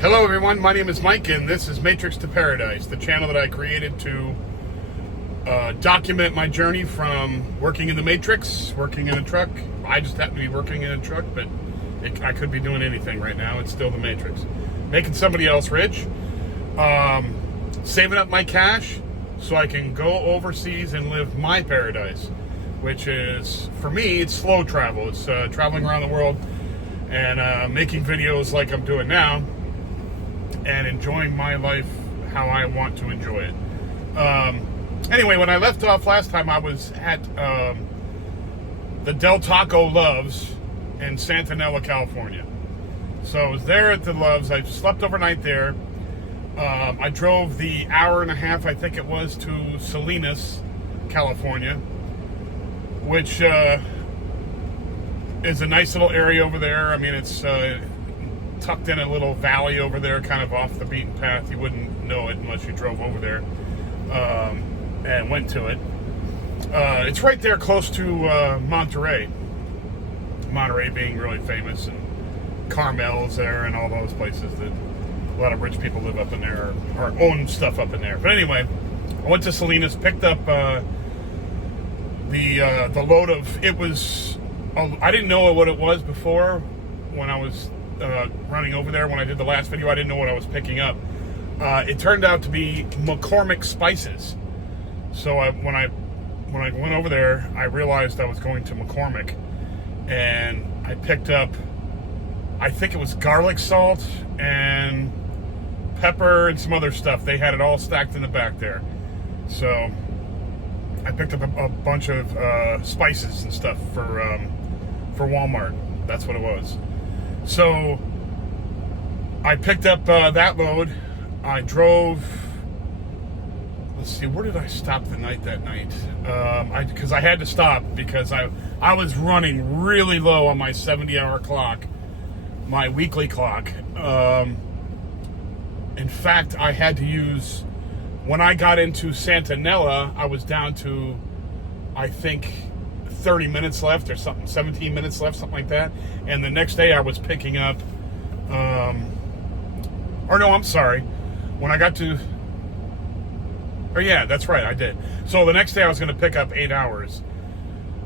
Hello everyone, my name is Mike and this is Matrix to Paradise, the channel that I created to document my journey from working in the Matrix, working in a truck. I just happen to be working in a truck, but I could be doing anything right now. It's still the Matrix. Making somebody else rich, saving up my cash so I can go overseas and live my paradise, which is, for me, it's slow travel. It's traveling around the world and making videos like I'm doing now, and enjoying my life how I want to enjoy it. Anyway, when I left off last time, I was at the Del Taco Loves in Santanella, California. So I was there at the Loves. I slept overnight there. I drove the hour and a half, I think it was, to Salinas, California, which is a nice little area over there. I mean, it's tucked in a little valley over there, kind of off the beaten path. You wouldn't know it unless you drove over there and went to it. It's right there close to Monterey. Monterey being really famous, and Carmel's there, and all those places that a lot of rich people live up in there or own stuff up in there. But anyway, I went to Salinas, picked up the load of, it was, I didn't know what it was before when I was running over there. When I did the last video, I didn't know what I was picking up. It turned out to be McCormick spices. So when I went over there, I realized I was going to McCormick, and I picked up, I think it was garlic salt and pepper and some other stuff. They had it all stacked in the back there. So I picked up a bunch of spices and stuff for Walmart. That's what it was. So I picked up that load. I drove, let's see, where did I stop the night that night? Because I had to stop because I was running really low on my 70-hour clock, my weekly clock. In fact, I had to use, when I got into Santanella, I was down to, I think, 30 minutes left or something, 17 minutes left, something like that. And the next day I was picking up, or no, I'm sorry. When I got to, or yeah, that's right, I did. So the next day I was going to pick up 8 hours.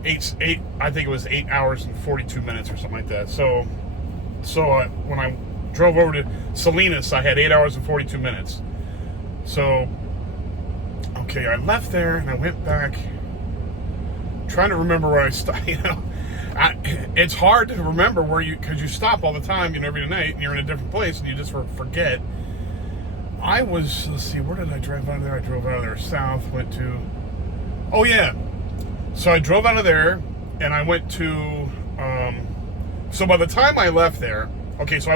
I think it was 8 hours and 42 minutes or something like that. So when I drove over to Salinas, I had 8 hours and 42 minutes. So, okay, I left there and I went back, trying to remember where I stopped. It's hard to remember where because you stop all the time, every night, and you're in a different place, and you just forget. I was, let's see, where did I drive out of there? I drove out of there south, went to, oh yeah. So I drove out of there, and I went to, so by the time I left there, okay, so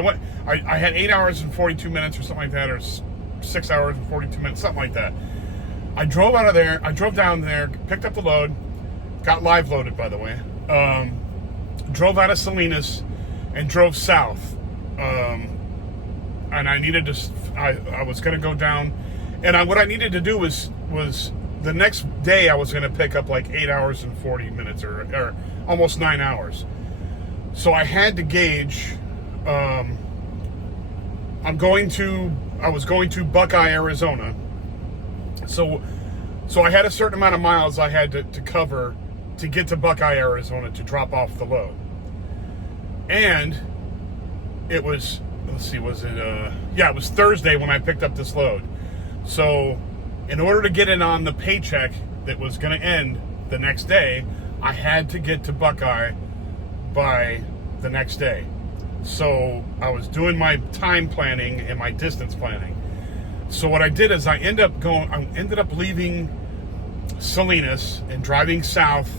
I had 8 hours and 42 minutes or something like that, or 6 hours and 42 minutes, something like that. I drove out of there, I drove down there, picked up the load, got live loaded, by the way, drove out of Salinas and drove south, and I needed to, I was going to go down, and what I needed to do was the next day I was going to pick up like 8 hours and 40 minutes or almost 9 hours. So I had to gauge, I was going to Buckeye, Arizona. So I had a certain amount of miles I had to cover to get to Buckeye, Arizona to drop off the load. And it was, let's see, was it, yeah, it was Thursday when I picked up this load. So in order to get in on the paycheck that was going to end the next day, I had to get to Buckeye by the next day. So I was doing my time planning and my distance planning. So what I did is I ended up leaving Salinas and driving south,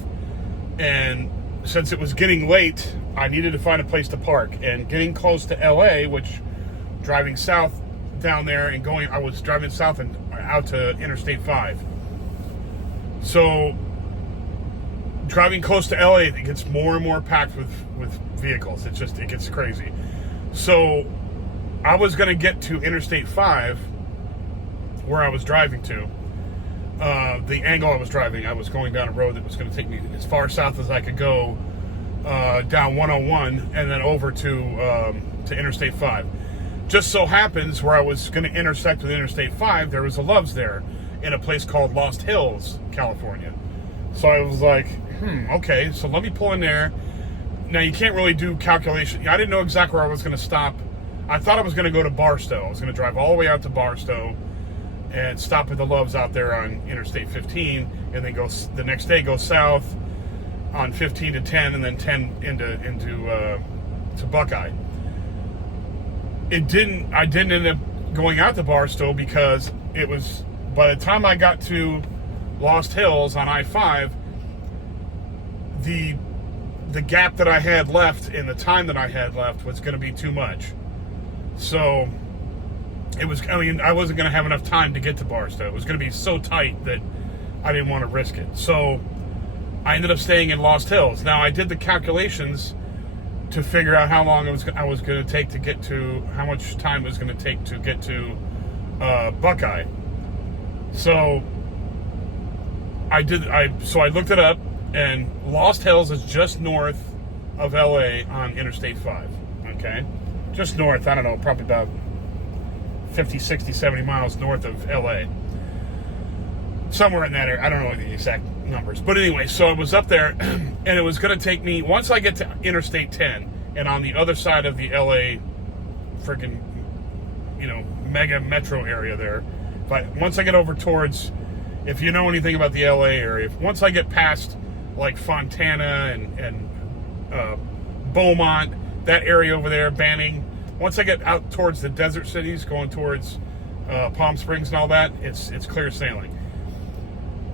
and since it was getting late, I needed to find a place to park. And getting close to LA, which driving south down there and I was driving south and out to Interstate 5. So driving close to LA, it gets more and more packed with vehicles. It gets crazy. So I was going to get to Interstate 5 where I was driving to. The angle I was driving, I was going down a road that was going to take me as far south as I could go, down 101 and then over to Interstate 5. Just so happens where I was going to intersect with Interstate 5, there was a Love's there in a place called Lost Hills, California. So I was like, okay, so let me pull in there. Now, you can't really do calculation. I didn't know exactly where I was going to stop. I thought I was going to go to Barstow. I was going to drive all the way out to Barstow and stop at the Love's out there on Interstate 15, and then go the next day, go south on 15 to 10, and then 10 into to Buckeye. I didn't end up going out to Barstow because it was, by the time I got to Lost Hills on I-5, the gap that I had left and the time that I had left was going to be too much. So I wasn't going to have enough time to get to Barstow. It was going to be so tight that I didn't want to risk it. So I ended up staying in Lost Hills. Now, I did the calculations to figure out how long I was going to take to get to, how much time it was going to take to get to Buckeye. So I looked it up, and Lost Hills is just north of LA on Interstate 5. Okay, just north. I don't know, probably about 50, 60, 70 miles north of LA. Somewhere in that area. I don't know the exact numbers. But anyway, so I was up there, and it was going to take me, once I get to Interstate 10, and on the other side of the LA freaking, mega metro area there, but once I get over towards, if you know anything about the LA area, once I get past like Fontana and Beaumont, that area over there, Banning, once I get out towards the desert cities, going towards Palm Springs and all that, it's clear sailing.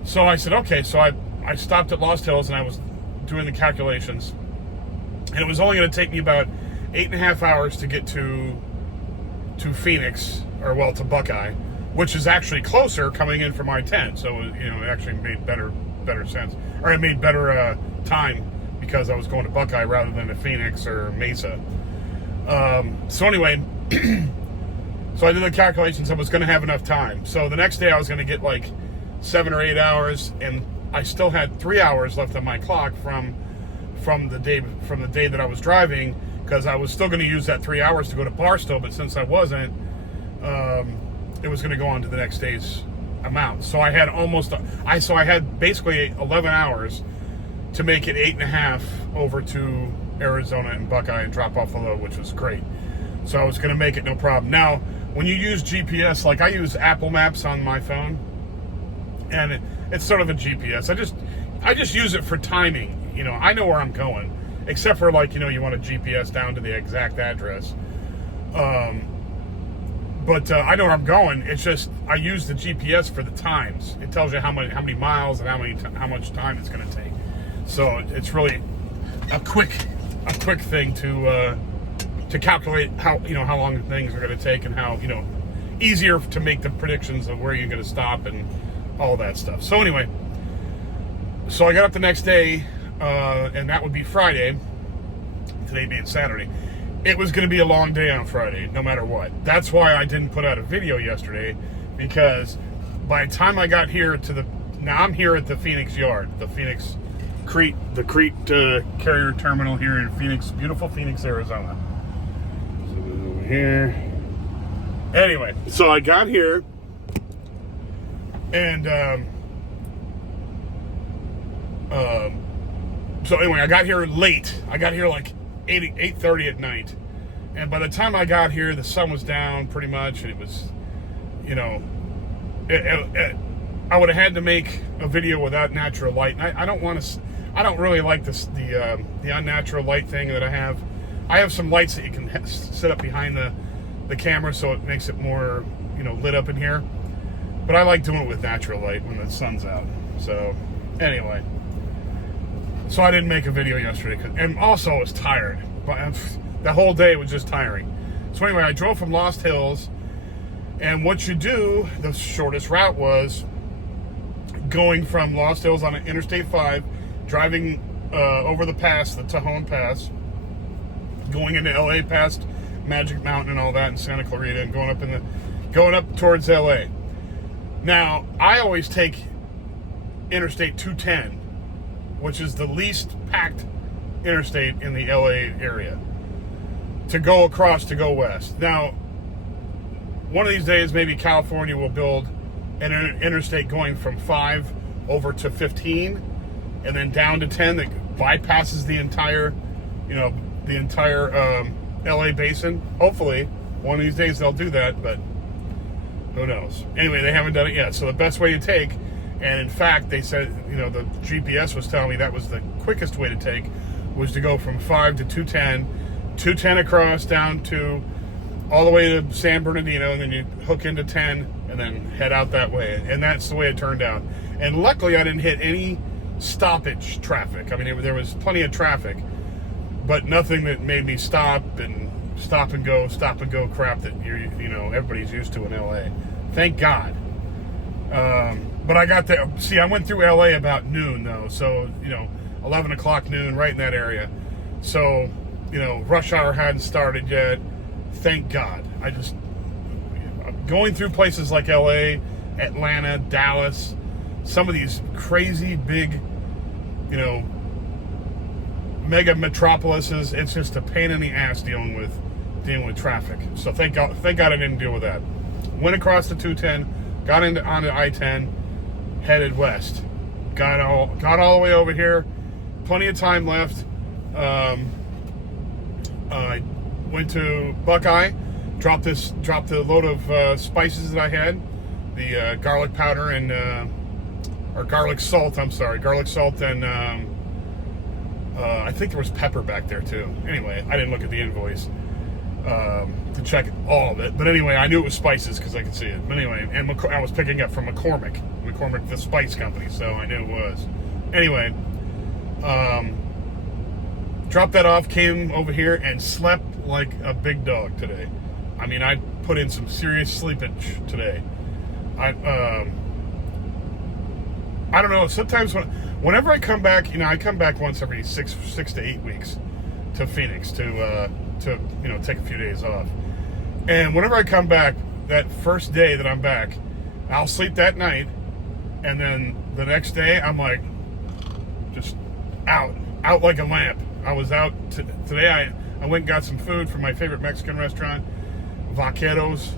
So I said, okay, so I stopped at Lost Hills, and I was doing the calculations, and it was only going to take me about 8.5 hours to get to Phoenix, or to Buckeye, which is actually closer coming in from I-10. So it actually made better sense, or it made better time because I was going to Buckeye rather than to Phoenix or Mesa. So anyway, so I did the calculations. I was going to have enough time. So the next day I was going to get like 7 or 8 hours, and I still had 3 hours left on my clock from the day that I was driving, because I was still going to use that 3 hours to go to Barstow, but since I wasn't, it was going to go on to the next day's amount. So I had basically 11 hours to make it 8.5 over to Arizona and Buckeye and drop off the load, which was great. So I was going to make it no problem. Now, when you use GPS, like I use Apple Maps on my phone, and it's sort of a GPS. I just use it for timing. I know where I'm going, except for you want a GPS down to the exact address. But I know where I'm going. It's just I use the GPS for the times. It tells you how many miles and how much time it's going to take. So it's really a quick thing to calculate how long things are going to take, and how easier to make the predictions of where you're going to stop and all that stuff. So anyway, so I got up the next day, and that would be Friday, today being Saturday. It was going to be a long day on Friday, no matter what. That's why I didn't put out a video yesterday, because by the time I got here now I'm here at the Phoenix Yard, the Crete carrier terminal here in Phoenix, beautiful Phoenix, Arizona. So over here. Anyway, so I got here, and so anyway, I got here late. I got here like 8:30 at night, and by the time I got here, the sun was down pretty much, and it was, I would have had to make a video without natural light, and I don't really like the unnatural light thing that I have. I have some lights that you can set up behind the camera, so it makes it more lit up in here. But I like doing it with natural light when the sun's out. So anyway, so I didn't make a video yesterday, and also I was tired. But the whole day was just tiring. So anyway, I drove from Lost Hills, and what you do, the shortest route was going from Lost Hills on Interstate 5, driving over the pass, the Tejon Pass, going into LA past Magic Mountain and all that, and Santa Clarita, and going up towards LA. Now, I always take Interstate 210, which is the least packed interstate in the LA area, to go across to go west. Now, one of these days, maybe California will build an interstate going from 5 over to 15, and then down to 10 that bypasses the entire, LA basin. Hopefully, one of these days they'll do that, but who knows? Anyway, they haven't done it yet. So the best way to take, and in fact, they said, the GPS was telling me that was the quickest way to take, was to go from 5 to 210, 210 across down to all the way to San Bernardino, and then you hook into 10 and then head out that way. And that's the way it turned out. And luckily, I didn't hit any stoppage traffic. I mean, there was plenty of traffic, but nothing that made me stop and go crap that everybody's used to in LA. Thank God. But I got there. See, I went through LA about noon though, so 11 o'clock noon, right in that area. So rush hour hadn't started yet. Thank God. Going through places like LA, Atlanta, Dallas, some of these crazy big, mega metropolises, it's just a pain in the ass dealing with traffic. So thank God I didn't deal with that. Went across the 210, got onto I-10, headed west. Got all the way over here. Plenty of time left. I went to Buckeye, dropped the load of spices that I had, the garlic powder and or garlic salt. I'm sorry, garlic salt and I think there was pepper back there too. Anyway, I didn't look at the invoice to check all of it, but anyway, I knew it was spices because I could see it. But anyway, and I was picking up from McCormick, the spice company, so I knew it was. Anyway, dropped that off, came over here, and slept like a big dog today. I mean, I put in some serious sleepage today. I don't know. Sometimes whenever I come back, I come back once every six to 8 weeks to Phoenix to take a few days off. And whenever I come back, that first day that I'm back, I'll sleep that night, and then the next day I'm like just out like a lamp. I was out today. I went and got some food from my favorite Mexican restaurant, Vaqueros,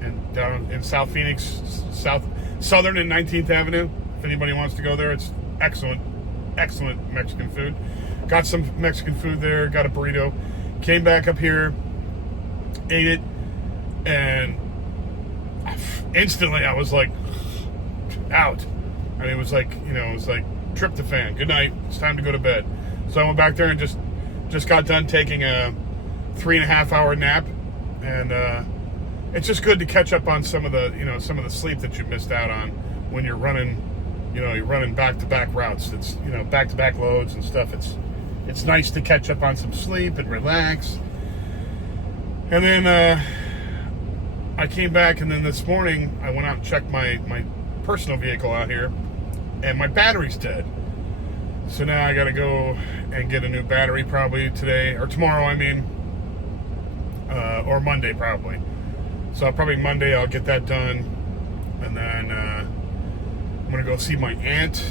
and down in South Phoenix, Southern and 19th Avenue. If anybody wants to go there, it's excellent Mexican food. Got some Mexican food there, got a burrito, came back up here, ate it, and instantly I was like out. I mean, it was like tryptophan. Good night. It's time to go to bed. So I went back there and just got done taking a 3.5 hour nap, and it's just good to catch up on some of the sleep that you missed out on when you're running. You're running back-to-back routes. It's back-to-back loads and stuff. It's nice to catch up on some sleep and relax. And then I came back, and then this morning I went out and checked my personal vehicle out here, and my battery's dead. So now I got to go and get a new battery probably today or tomorrow. I mean, or Monday probably. So probably Monday I'll get that done, and then I'm gonna go see my aunties.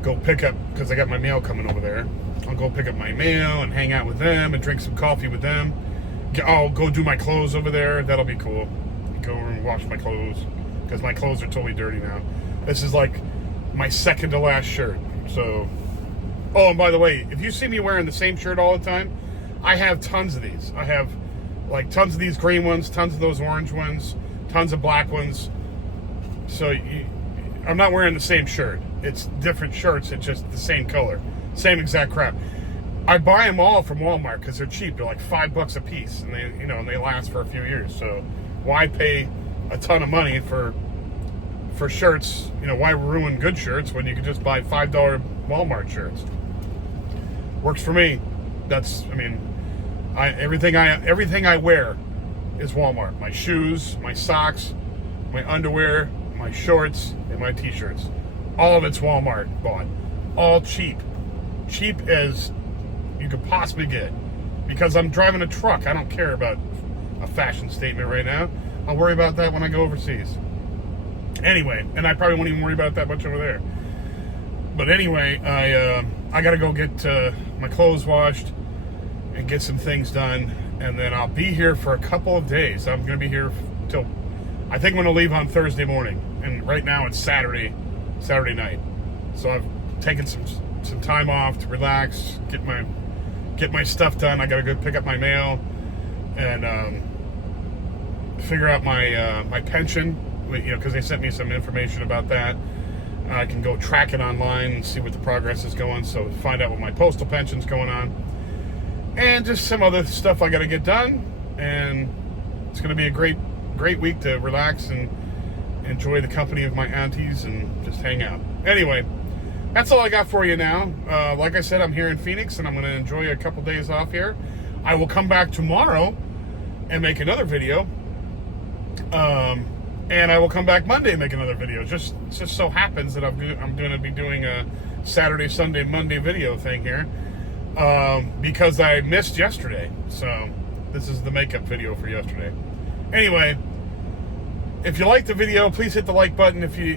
Go pick up, because I got my mail coming over there. I'll go pick up my mail and hang out with them and drink some coffee with them. I'll go do my clothes over there. That'll be cool. Go and wash my clothes, because my clothes are totally dirty now. This is like my second to last shirt. So, oh, and by the way, if you see me wearing the same shirt all the time, I have tons of these. I have like tons of these green ones, tons of those orange ones, tons of black ones. So I'm not wearing the same shirt. It's different shirts. It's just the same color, same exact crap. I buy them all from Walmart because they're cheap. They're like $5 a piece, and they last for a few years. So why pay a ton of money for shirts? Why ruin good shirts when you can just buy $5 Walmart shirts? Works for me. Everything I wear is Walmart. My shoes, my socks, my underwear, my shorts, and my t-shirts. All of it's Walmart bought. All cheap. Cheap as you could possibly get. Because I'm driving a truck. I don't care about a fashion statement right now. I'll worry about that when I go overseas. Anyway, and I probably won't even worry about it that much over there. But anyway, I got to go get my clothes washed and get some things done. and then I'll be here for a couple of days. I'm going to be here till, I think I'm going to leave on Thursday morning, and right now it's Saturday night. So I've taken some time off to relax, get my stuff done. I got to go pick up my mail and figure out my pension, because they sent me some information about that. I can go track it online and see what the progress is going, so find out what my postal pension's going on. And just some other stuff I got to get done. And it's going to be a great week to relax and enjoy the company of my aunties and just hang out. Anyway, that's all I got for you now. Like I said, I'm here in Phoenix, and I'm going to enjoy a couple days off here. I will come back tomorrow and make another video. And I will come back Monday and make another video. Just so happens that I'm going to be doing a Saturday, Sunday, Monday video thing here, because I missed yesterday. So this is the makeup video for yesterday. Anyway, if you like the video, please hit the like button. If you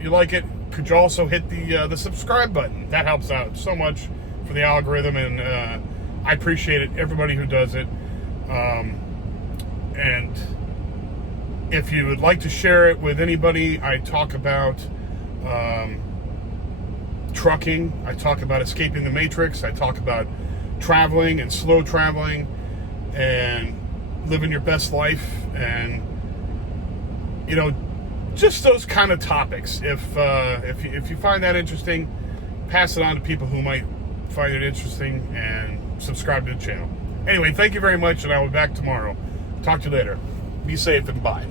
like it, could you also hit the subscribe button? That helps out so much for the algorithm, and I appreciate it. Everybody who does it, and if you would like to share it with anybody, I talk about trucking. I talk about escaping the matrix. I talk about traveling and slow traveling and living your best life, and just those kind of topics. If you find that interesting, pass it on to people who might find it interesting, and subscribe to the channel. Anyway, thank you very much, and I will be back tomorrow. Talk to you later. Be safe and bye.